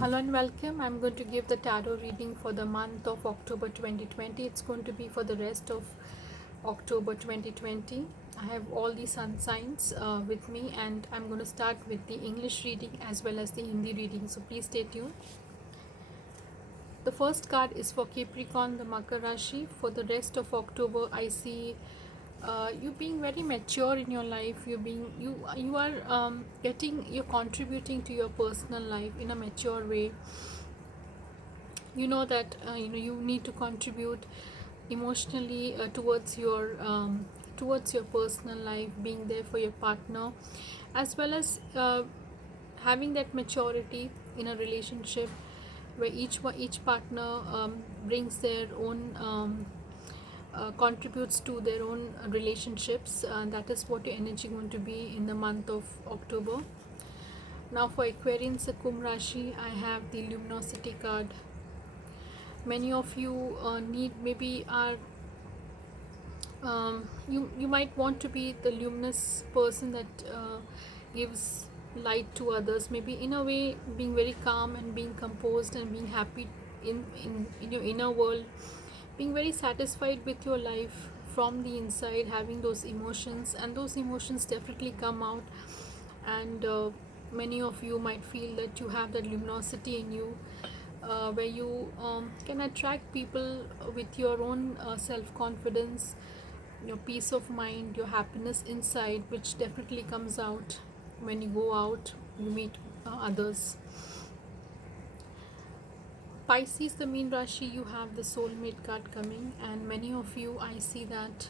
Hello and welcome. I'm going to give the tarot reading for the month of October 2020. It's going to be for the rest of October 2020. I have all the sun signs with me, and I'm going to start with the English reading as well as the Hindi reading. So please stay tuned. The first card is for Capricorn, the Makar Rashi. For the rest of October, I see you being very mature in your life. You are you're contributing to your personal life in a mature way. You know that you need to contribute emotionally towards your personal life, being there for your partner, as well as having that maturity in a relationship where each partner brings their own contributes to their own relationships. That is what your energy going to be in the month of October. Now for Aquarians, the Kumbh Rashi, I have the Luminosity card. Many of you need maybe are you might want to be the luminous person that gives light to others, maybe in a way being very calm and being composed and being happy in your inner world, being very satisfied with your life from the inside, having those emotions, and those emotions definitely come out. And many of you might feel that you have that luminosity in you, where you can attract people with your own self-confidence, your peace of mind, your happiness inside, which definitely comes out when you go out, you meet others. Pisces, the Meen Rashi, you have the soulmate card coming, and many of you, I see that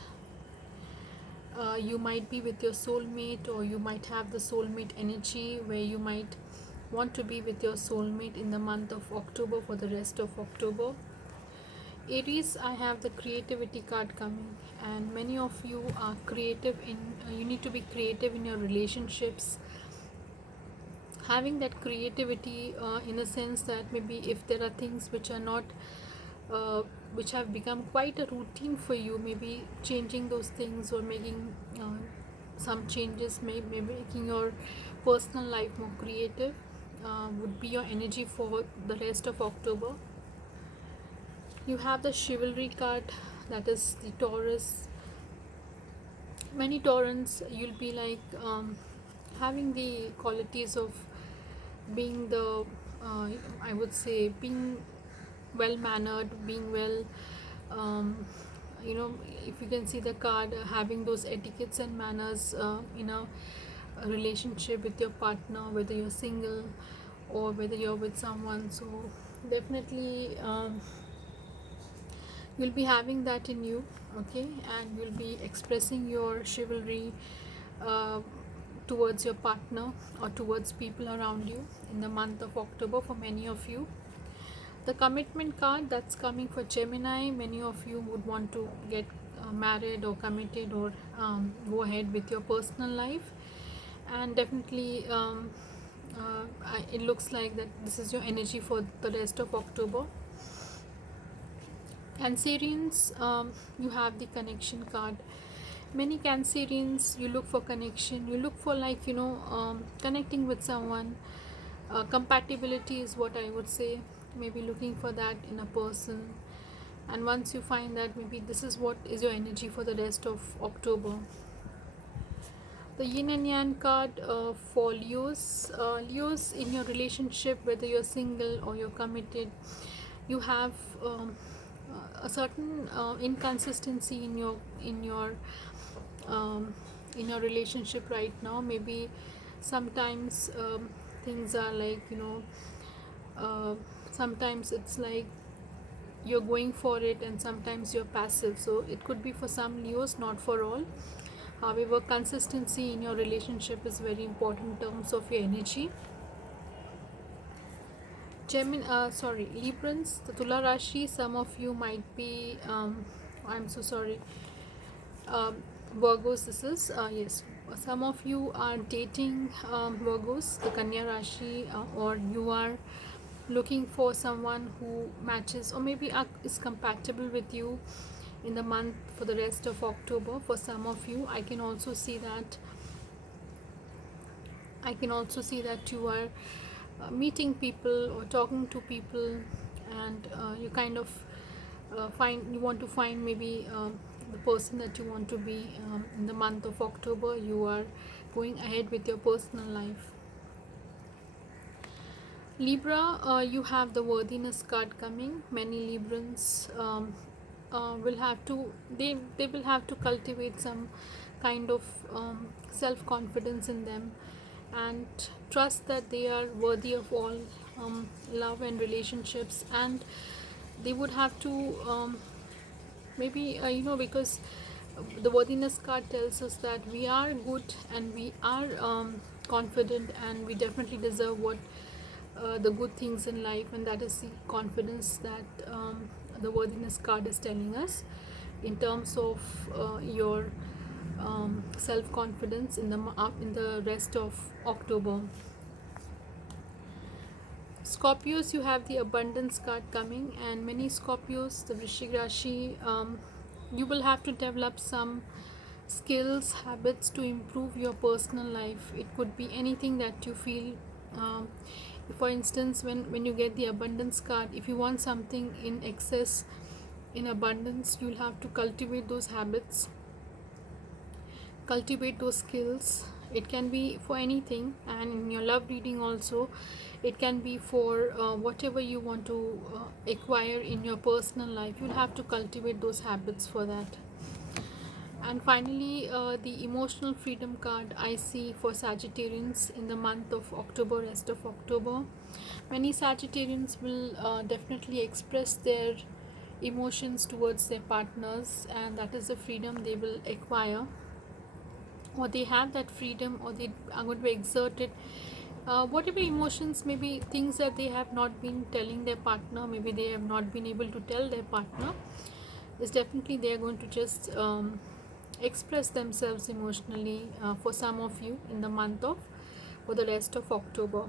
you might be with your soulmate, or you might have the soulmate energy where you might want to be with your soulmate in the month of October for the rest of October. Aries, I have the creativity card coming, and many of you are creative you need to be creative in your relationships, having that creativity in a sense that maybe if there are things which are not which have become quite a routine for you, maybe changing those things or making some changes, maybe making your personal life more creative would be your energy for the rest of October. You have the chivalry card, that is the Taurus. Many Taurans, you'll be like having the qualities of being the I would say being well mannered, being well if you can see the card, having those etiquettes and manners in a relationship with your partner, whether you're single or whether you're with someone. So definitely you'll be having that in you, okay, and you'll be expressing your chivalry uh, towards your partner or towards people around you in the month of October for many of you. The commitment card, that's coming for Gemini. Many of you would want to get married or committed, or go ahead with your personal life, and definitely it looks like that this is your energy for the rest of October. Cancerians, you have the connection card. Many Cancerians, you look for connection, you look for connecting with someone. Compatibility is what I would say, maybe looking for that in a person, and once you find that, maybe this is what is your energy for the rest of October. The yin and yang card for Leos. Leos, in your relationship, whether you're single or you're committed, you have a certain inconsistency in your relationship right now. Maybe sometimes things are like sometimes it's like you're going for it and sometimes you're passive. So it could be for some Leos, not for all. However, consistency in your relationship is very important in terms of your energy. Librans, the Tula Rashi, some of you might be, I'm so sorry, Virgos, this is, yes, some of you are dating Virgos, the Kanya Rashi, or you are looking for someone who matches or maybe is compatible with you in the month for the rest of October. For some of you, I can also see that you are meeting people or talking to people, and you kind of you want to find maybe the person that you want to be in the month of October. You are going ahead with your personal life. Libra, you have the worthiness card coming. Many Librans will have to they will have to cultivate some kind of self confidence in them, and trust that they are worthy of all love and relationships, and they would have to maybe because the worthiness card tells us that we are good and we are confident, and we definitely deserve what the good things in life, and that is the confidence that the worthiness card is telling us in terms of your self confidence in the rest of October. Scorpios, you have the abundance card coming, and many Scorpios, the Vrishig Rashi, you will have to develop some skills, habits to improve your personal life. It could be anything that you feel. For instance, when you get the abundance card, if you want something in excess, in abundance, you'll have to cultivate those habits, cultivate those skills. It can be for anything, and in your love reading also, it can be for whatever you want to acquire in your personal life. You'll have to cultivate those habits for that. And finally, the emotional freedom card I see for Sagittarians in the month of October, rest of October. Many Sagittarians will definitely express their emotions towards their partners, and that is the freedom they will acquire, or they have that freedom, or they are going to exert it. Whatever emotions, maybe things that they have not been telling their partner, maybe they have not been able to tell their partner, is definitely they are going to just express themselves emotionally for some of you in the month of, for the rest of October.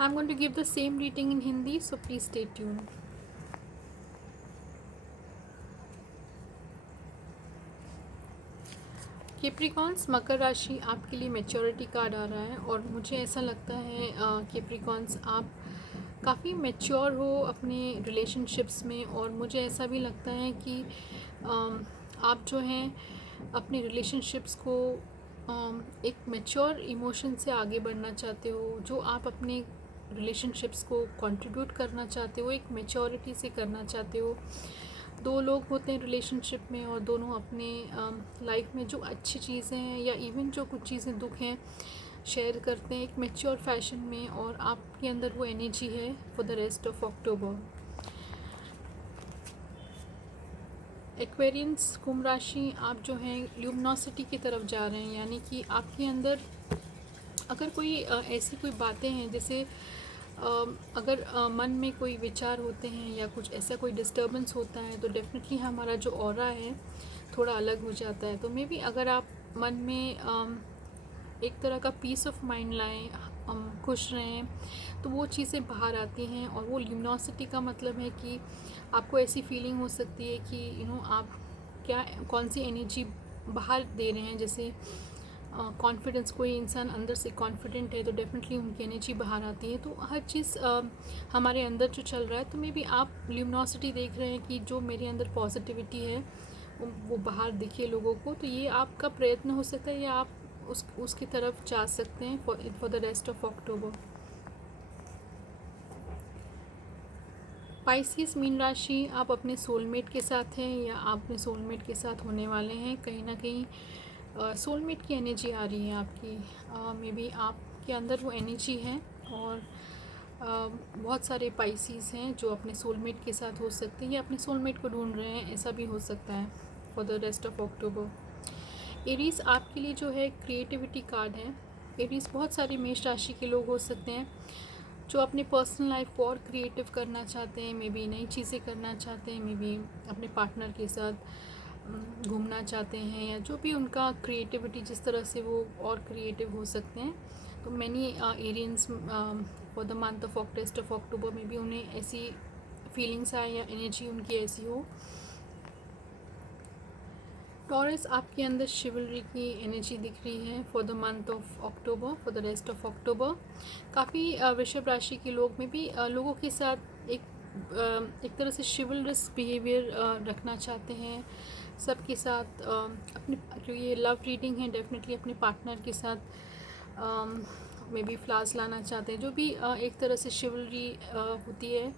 I'm going to give the same reading in Hindi, so please stay tuned. Capricorns, मकर राशि, आपके लिए maturity card आ रहा है, और मुझे ऐसा लगता है कैप्रिकॉन्स आप काफ़ी मैच्योर हो अपने रिलेशनशिप्स में, और मुझे ऐसा भी लगता है कि आप जो हैं अपने रिलेशनशिप्स को एक मैच्योर इमोशन से आगे बढ़ना चाहते हो। जो आप अपने रिलेशनशिप्स को कंट्रीब्यूट करना चाहते हो, एक मैच्योरिटी से करना चाहते हो। दो लोग होते हैं रिलेशनशिप में, और दोनों अपने लाइफ में जो अच्छी चीज़ें हैं या इवन जो कुछ चीज़ें दुख हैं शेयर करते हैं एक मैच्योर फैशन में, और आपके अंदर वो एनर्जी है for the rest of October. Aquarians, कुंभ राशि, आप जो हैं ल्यूमिनोसिटी की तरफ जा रहे हैं, यानी कि आपके अंदर अगर कोई ऐसी कोई बातें हैं, जैसे अगर मन में कोई विचार होते हैं या कुछ ऐसा कोई डिस्टर्बेंस होता है, तो डेफिनेटली हमारा जो ऑरा है थोड़ा अलग हो जाता है। तो मे बी अगर आप मन में एक तरह का पीस ऑफ माइंड लाएं, खुश रहें, तो वो चीज़ें बाहर आती हैं। और वो ल्यूमिनोसिटी का मतलब है कि आपको ऐसी फीलिंग हो सकती है कि आप क्या कौन सी एनर्जी बाहर दे रहे हैं। जैसे कॉन्फिडेंस, कोई इंसान अंदर से कॉन्फिडेंट है तो डेफिनेटली उनकी एनर्जी बाहर आती है। तो हर चीज़ हमारे अंदर जो चल रहा है, तो मे बी आप ल्यूमिनोसिटी देख रहे हैं कि जो मेरे अंदर पॉजिटिविटी है वो बाहर दिखे लोगों को। तो ये आपका प्रयत्न हो सकता है, या आप उसकी तरफ जा सकते हैं for the rest of October. Pisces, mean राशि, आप अपने सोलमेट के साथ हैं या आप अपने सोलमेट के साथ होने वाले हैं। कहीं ना कहीं सोलमेट की एनर्जी आ रही है आपकी। मे बी आपके अंदर वो एनर्जी है, और बहुत सारे पाइसिस हैं जो अपने सोलमेट के साथ हो सकते हैं या अपने सोलमेट को ढूंढ रहे हैं, ऐसा भी हो सकता है फॉर द रेस्ट ऑफ अक्टूबर। एरीज, आपके लिए जो है क्रिएटिविटी कार्ड है। एरीज, बहुत सारे मेष राशि के लोग हो सकते हैं जो अपने पर्सनल लाइफ को और क्रिएटिव करना चाहते हैं, मे बी नई चीज़ें करना चाहते हैं, मे बी अपने पार्टनर के साथ घूमना चाहते हैं, या जो भी उनका क्रिएटिविटी जिस तरह से वो और क्रिएटिव हो सकते हैं। तो many Aryans for the month of rest of अक्टूबर में भी उन्हें ऐसी फीलिंग्स आए या एनर्जी उनकी ऐसी हो। टॉरस, आपके अंदर शिवलरी की एनर्जी दिख रही है for the month of October, for the rest of अक्टूबर। काफ़ी वृषभ राशि के लोग में भी लोगों के साथ एक तरह से शिवलरस बिहेवियर रखना चाहते हैं सबके साथ। अपने जो ये लव रीडिंग है, डेफिनेटली अपने पार्टनर के साथ मे बी फ्लावर्स लाना चाहते हैं। जो भी एक तरह से शिवलरी होती है,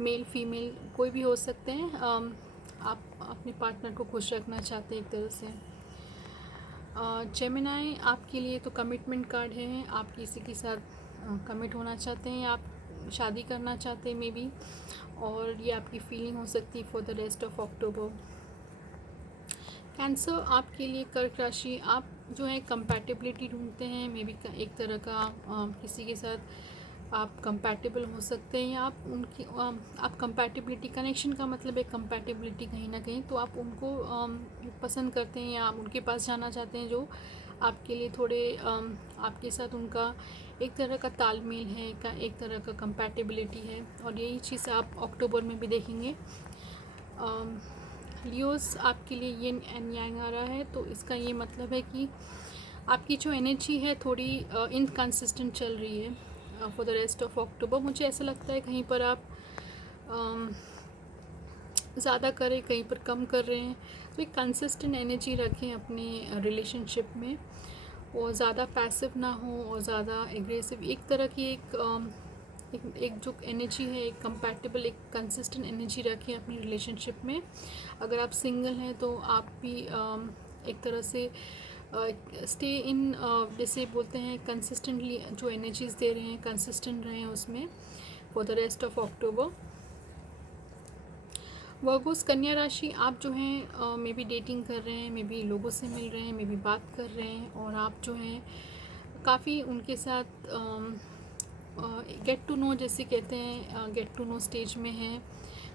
मेल फीमेल कोई भी हो सकते हैं। आप अपने पार्टनर को खुश रखना चाहते हैं एक तरह से। जेमिनाई, आपके लिए तो कमिटमेंट कार्ड है। आप किसी के साथ कमिट होना चाहते हैं, आप शादी करना चाहते हैं मे बी, और ये आपकी फीलिंग हो सकती है फॉर द रेस्ट ऑफ अक्टूबर। कैंसर, आपके लिए कर्क राशि, आप जो है कंपैटिबिलिटी ढूंढते हैं मे बी एक तरह का किसी के साथ आप कंपैटिबल हो सकते हैं, या आप उनकी आप कंपैटिबिलिटी, कनेक्शन का मतलब है कंपैटिबिलिटी कहीं ना कहीं, तो आप उनको पसंद करते हैं या आप उनके पास जाना चाहते हैं जो आपके लिए थोड़े आपके साथ उनका एक तरह का तालमेल है, एक तरह का कंपैटिबिलिटी है, और यही चीज़ आप अक्टूबर में भी देखेंगे। लियोस, आपके लिए यिन एंड यांग आ रहा है, तो इसका ये मतलब है कि आपकी जो एनर्जी है थोड़ी इनकंसिस्टेंट चल रही है फॉर द रेस्ट ऑफ अक्टूबर। मुझे ऐसा लगता है कहीं पर आप ज़्यादा करें, कहीं पर कम कर रहे हैं, तो एक कंसिस्टेंट एनर्जी रखें अपने रिलेशनशिप में, और ज़्यादा पैसिव ना हो और ज़्यादा एग्रेसिव। एक तरह की एक जो एनर्जी है, एक कंपैटिबल, एक कंसिस्टेंट एनर्जी रखें अपनी रिलेशनशिप में। अगर आप सिंगल हैं तो आप भी एक तरह से स्टे इन, जैसे बोलते हैं कंसिस्टेंटली जो एनर्जीज दे रहे हैं कंसिस्टेंट रहें उसमें फॉर द रेस्ट ऑफ अक्टूबर। वर्गोस, कन्या राशि, आप जो हैं मे बी डेटिंग कर रहे हैं, मे बी लोगों से मिल रहे हैं, मे बी बात कर रहे हैं, और आप जो हैं काफ़ी उनके साथ गेट टू नो, जैसे कहते हैं गेट टू नो स्टेज में हैं।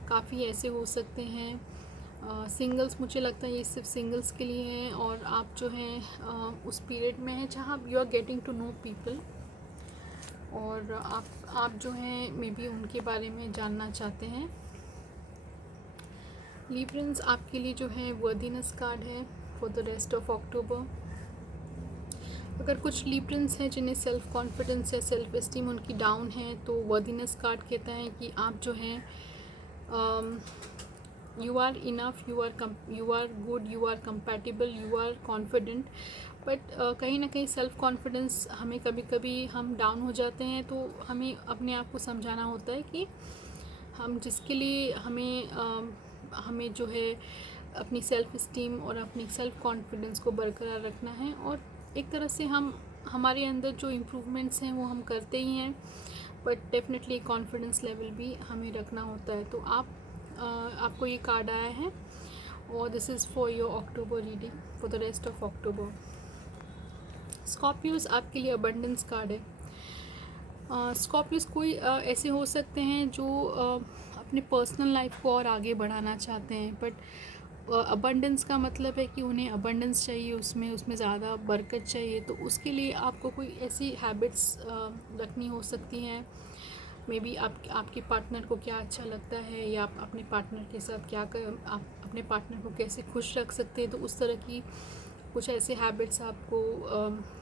काफ़ी ऐसे हो सकते हैं सिंगल्स, मुझे लगता है ये सिर्फ सिंगल्स के लिए हैं, और आप जो हैं उस पीरियड में हैं जहाँ you are getting to know people, और आप जो हैं मे बी उनके बारे में जानना चाहते हैं। लिब्रंस, आपके लिए जो है वर्दीनेस कार्ड है फॉर द रेस्ट ऑफ अक्टूबर। अगर कुछ लिब्रंस हैं जिन्हें सेल्फ कॉन्फिडेंस है, सेल्फ एस्टीम उनकी डाउन है, तो वर्दीनेस कार्ड कहता है कि आप जो हैं you are enough, you are good, you are compatible, you are confident. But कहीं ना कहीं सेल्फ कॉन्फिडेंस हमें कभी कभी हम डाउन हो जाते हैं, तो हमें अपने आप को समझाना होता है कि हम जिसके लिए हमें जो है अपनी सेल्फ इस्टीम और अपनी सेल्फ कॉन्फिडेंस को बरकरार रखना है, और एक तरह से हमारे अंदर जो इम्प्रूवमेंट्स हैं वो हम करते ही हैं, बट डेफिनेटली कॉन्फिडेंस लेवल भी हमें रखना होता है। तो आपको ये कार्ड आया है, और this is for your October reading for the rest of अक्टूबर। स्कॉर्पियोस, आपके लिए अबंडेंस कार्ड है। स्कॉर्पियोस कोई ऐसे हो सकते हैं जो अपने पर्सनल लाइफ को और आगे बढ़ाना चाहते हैं, बट अबंडेंस का मतलब है कि उन्हें अबंडेंस चाहिए, उसमें ज़्यादा बरकत चाहिए, तो उसके लिए आपको कोई ऐसी हैबिट्स रखनी हो सकती हैं। मे बी आपके पार्टनर को क्या अच्छा लगता है, या आप अपने पार्टनर के साथ आप अपने पार्टनर को कैसे खुश रख सकते हैं, तो उस तरह की कुछ ऐसे हैबिट्स आपको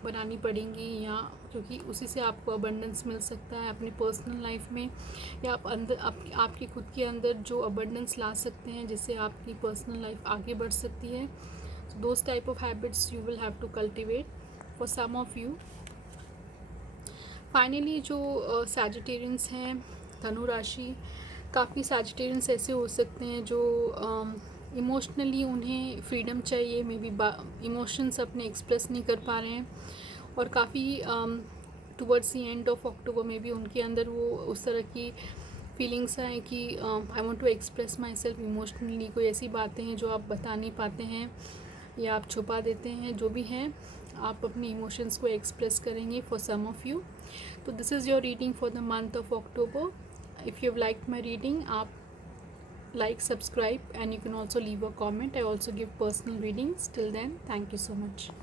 बनानी पड़ेंगी, या क्योंकि उसी से आपको अबंडेंस मिल सकता है अपनी पर्सनल लाइफ में, या आप आपके खुद के अंदर जो अबंडेंस ला सकते हैं जिससे आपकी पर्सनल लाइफ आगे बढ़ सकती है। So those type of habits you will have to cultivate for some of you. Finally जो सैजिटेरियंस हैं, धनु राशि, काफ़ी सैजिटेरियंस ऐसे हो सकते हैं जो इमोशनली उन्हें फ्रीडम चाहिए, मे बी इमोशंस अपने एक्सप्रेस नहीं कर पा रहे हैं, और काफ़ी towards the end of October में भी उनके अंदर वो उस तरह की फीलिंग्स हैं कि I want to express myself emotionally. कोई ऐसी बातें हैं जो आप बता नहीं पाते हैं या आप छुपा देते हैं, जो भी हैं आप अपने इमोशंस को एक्सप्रेस करेंगे फॉर सम ऑफ यू। तो this is your reading for the month of October. If you've liked my reading, like, subscribe, and you can also leave a comment. I also give personal readings. Till then, thank you so much.